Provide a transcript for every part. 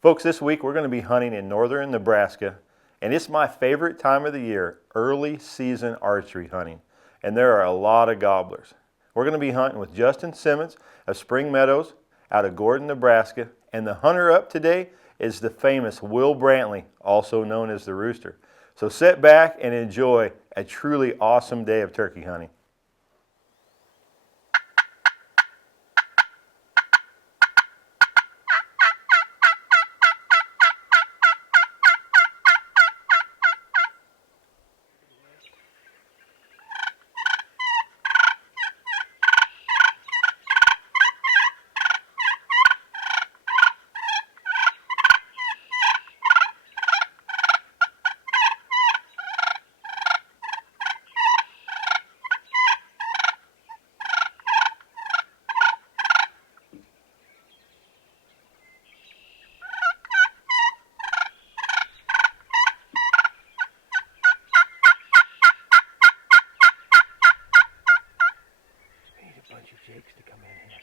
Folks, this week we're going to be hunting in northern Nebraska, and it's my favorite time of the year, early season archery hunting. And there are a lot of gobblers. We're going to be hunting with Justin Simmons of Spring Meadows out of Gordon, Nebraska, and the hunter up today is the famous Will Brantley, also known as the Rooster. So sit back and enjoy a truly awesome day of turkey hunting. Bunch of jakes to come in here.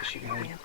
Is she going in?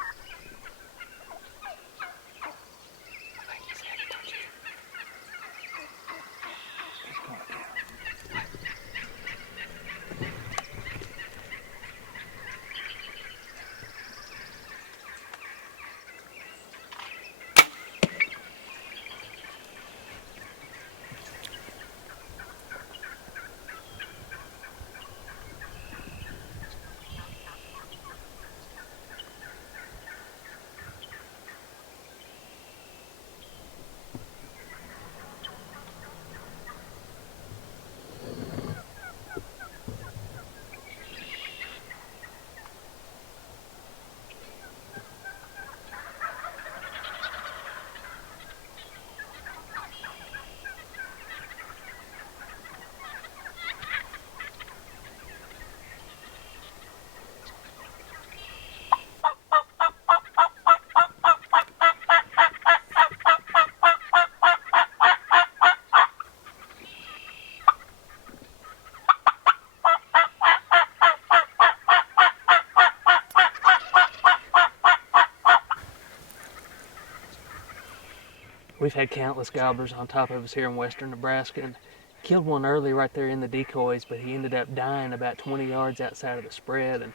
We've had countless gobblers on top of us here in western Nebraska, and killed one early right there in the decoys, but he ended up dying about 20 yards outside of the spread. And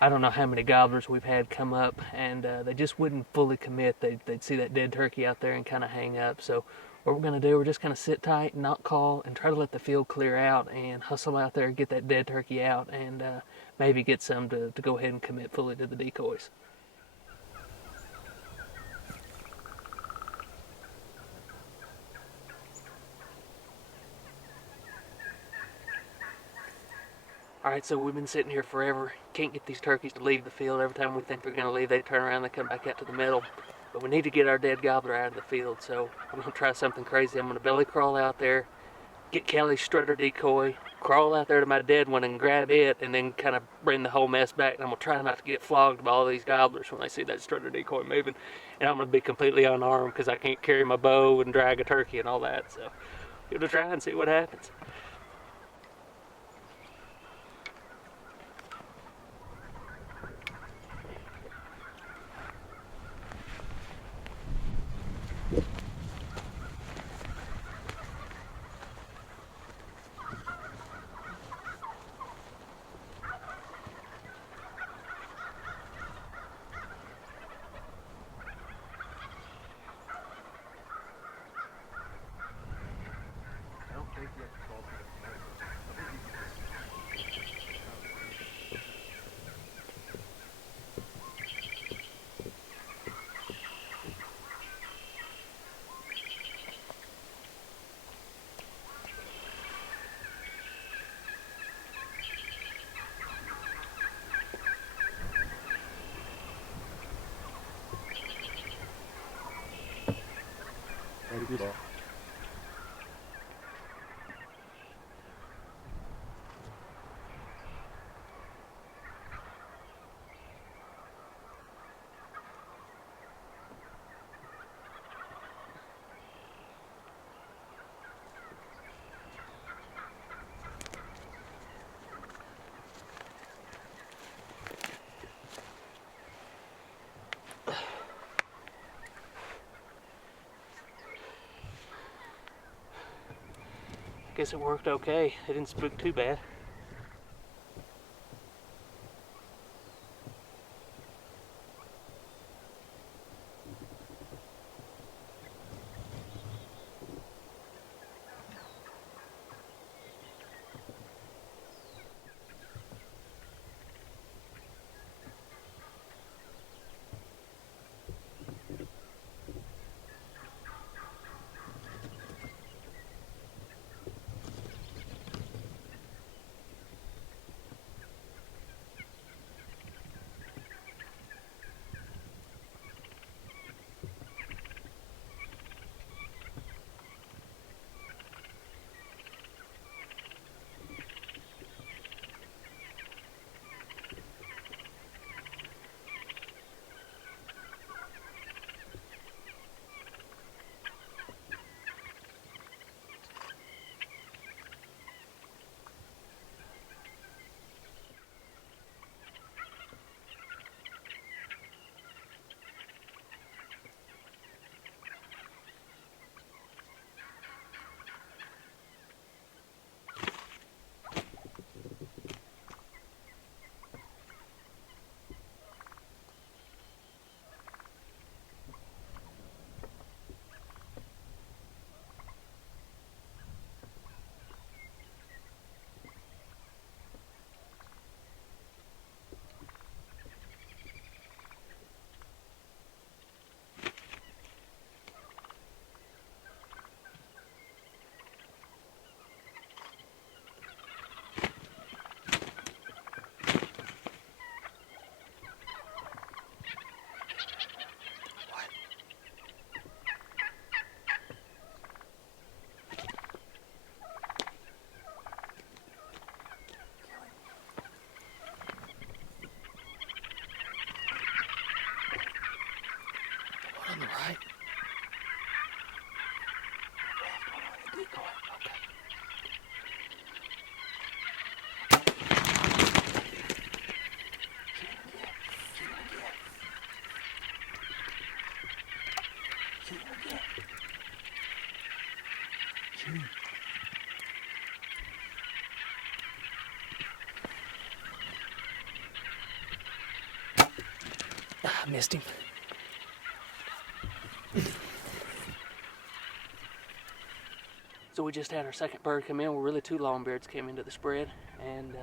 I don't know how many gobblers we've had come up, and they just wouldn't fully commit. They'd see that dead turkey out there and kind of hang up. So what we're going to do, we're just going to sit tight, not call, and try to let the field clear out and hustle out there, get that dead turkey out, and maybe get some to go ahead and commit fully to the decoys. Alright, so we've been sitting here forever. Can't get these turkeys to leave the field. Every time we think they're going to leave, they turn around and they come back out to the middle. But we need to get our dead gobbler out of the field, so I'm going to try something crazy. I'm going to belly crawl out there, get Kelly's strutter decoy, crawl out there to my dead one and grab it, and then kind of bring the whole mess back. And I'm going to try not to get flogged by all these gobblers when they see that strutter decoy moving. And I'm going to be completely unarmed because I can't carry my bow and drag a turkey and all that. So give it a try and see what happens. Guess it worked okay. It didn't spook too bad. On the right. Left one on the decoy. Okay. Shoot him again. I missed him. So we just had our second bird come in. Well, really 2 longbeards came into the spread, and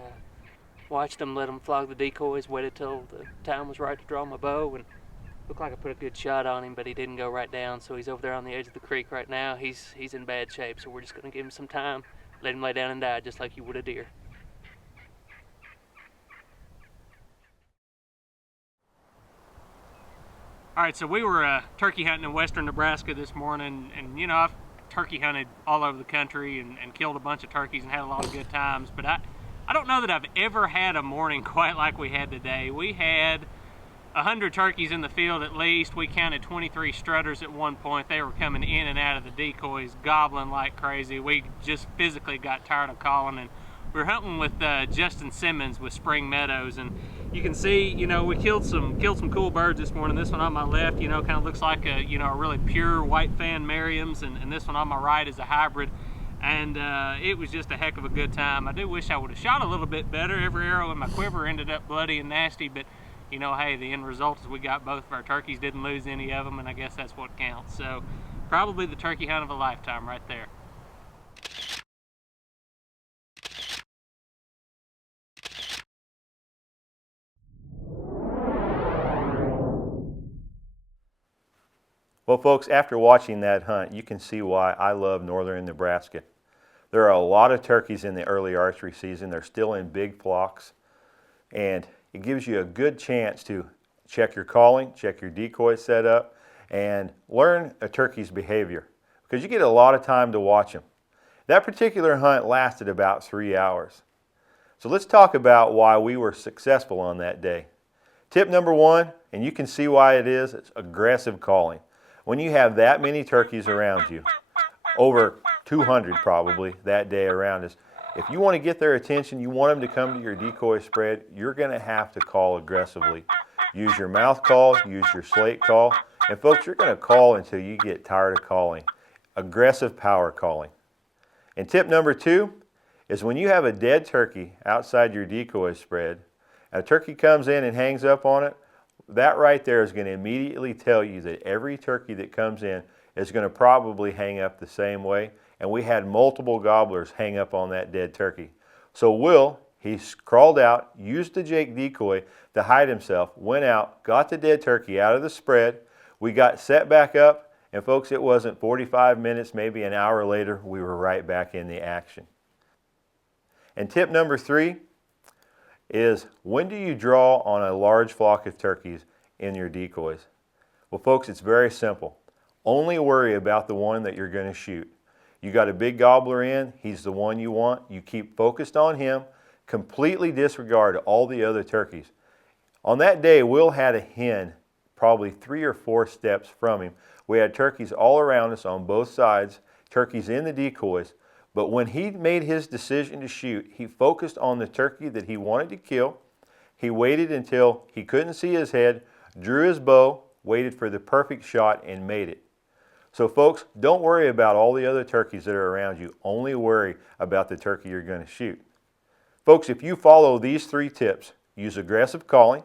watched them, let them flog the decoys, waited till the time was right to draw my bow, and looked like I put a good shot on him, but he didn't go right down, so he's over there on the edge of the creek right now. He's in bad shape, so we're just gonna give him some time, let him lay down and die just like you would a deer. All right, so we were turkey hunting in western Nebraska this morning, and you know, I've turkey hunted all over the country and killed a bunch of turkeys and had a lot of good times, but I don't know that I've ever had a morning quite like we had today. We had 100 turkeys in the field at least. We counted 23 strutters at one point. They were coming in and out of the decoys, gobbling like crazy. We just physically got tired of calling, and we were hunting with Justin Simmons with Spring Meadows, and you can see, you know, we killed some cool birds this morning. This one on my left, you know, kind of looks like a, you know, a really pure white fan Merriam's, and this one on my right is a hybrid. And it was just a heck of a good time. I do wish I would have shot a little bit better. Every arrow in my quiver ended up bloody and nasty, but you know, hey, the end result is we got both of our turkeys, didn't lose any of them, and I guess that's what counts. So probably the turkey hunt of a lifetime right there. Well, folks, after watching that hunt, you can see why I love northern Nebraska. There are a lot of turkeys in the early archery season. They're still in big flocks, and it gives you a good chance to check your calling, check your decoy setup, and learn a turkey's behavior, because you get a lot of time to watch them. That particular hunt lasted about 3 hours. So let's talk about why we were successful on that day. Tip number 1, and you can see why it is, it's aggressive calling. When you have that many turkeys around you, over 200 probably that day around us, if you want to get their attention, you want them to come to your decoy spread, you're going to have to call aggressively. Use your mouth call, use your slate call, and folks, you're going to call until you get tired of calling. Aggressive power calling. And tip number 2 is when you have a dead turkey outside your decoy spread, and a turkey comes in and hangs up on it, that right there is going to immediately tell you that every turkey that comes in is going to probably hang up the same way. And we had multiple gobblers hang up on that dead turkey. So Will, he crawled out, used the Jake decoy to hide himself, went out, got the dead turkey out of the spread. We got set back up, and folks, it wasn't 45 minutes, maybe an hour later, we were right back in the action. And tip number 3 is, when do you draw on a large flock of turkeys in your decoys? Well, folks, it's very simple. Only worry about the one that you're going to shoot. You got a big gobbler in, he's the one you want. You keep focused on him, completely disregard all the other turkeys. On that day, Will had a hen probably 3 or 4 steps from him. We had turkeys all around us on both sides, turkeys in the decoys. But when he made his decision to shoot, he focused on the turkey that he wanted to kill. He waited until he couldn't see his head, drew his bow, waited for the perfect shot, and made it. So folks, don't worry about all the other turkeys that are around you. Only worry about the turkey you're going to shoot. Folks, if you follow these 3 tips, use aggressive calling,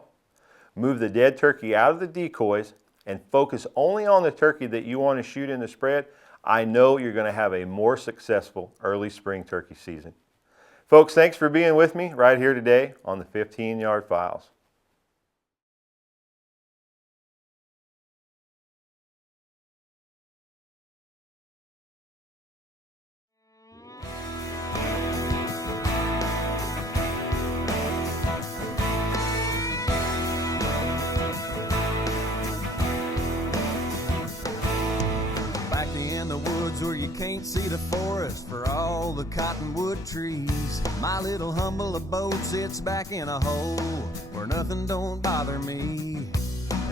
move the dead turkey out of the decoys, and focus only on the turkey that you want to shoot in the spread, I know you're going to have a more successful early spring turkey season. Folks, thanks for being with me right here today on the 15-Yard Files. Where you can't see the forest for all the cottonwood trees. My little humble abode sits back in a hole where nothing don't bother me.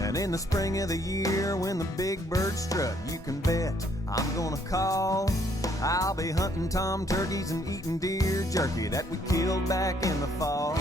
And in the spring of the year when the big birds strut, you can bet I'm gonna call. I'll be hunting tom turkeys and eating deer jerky that we killed back in the fall.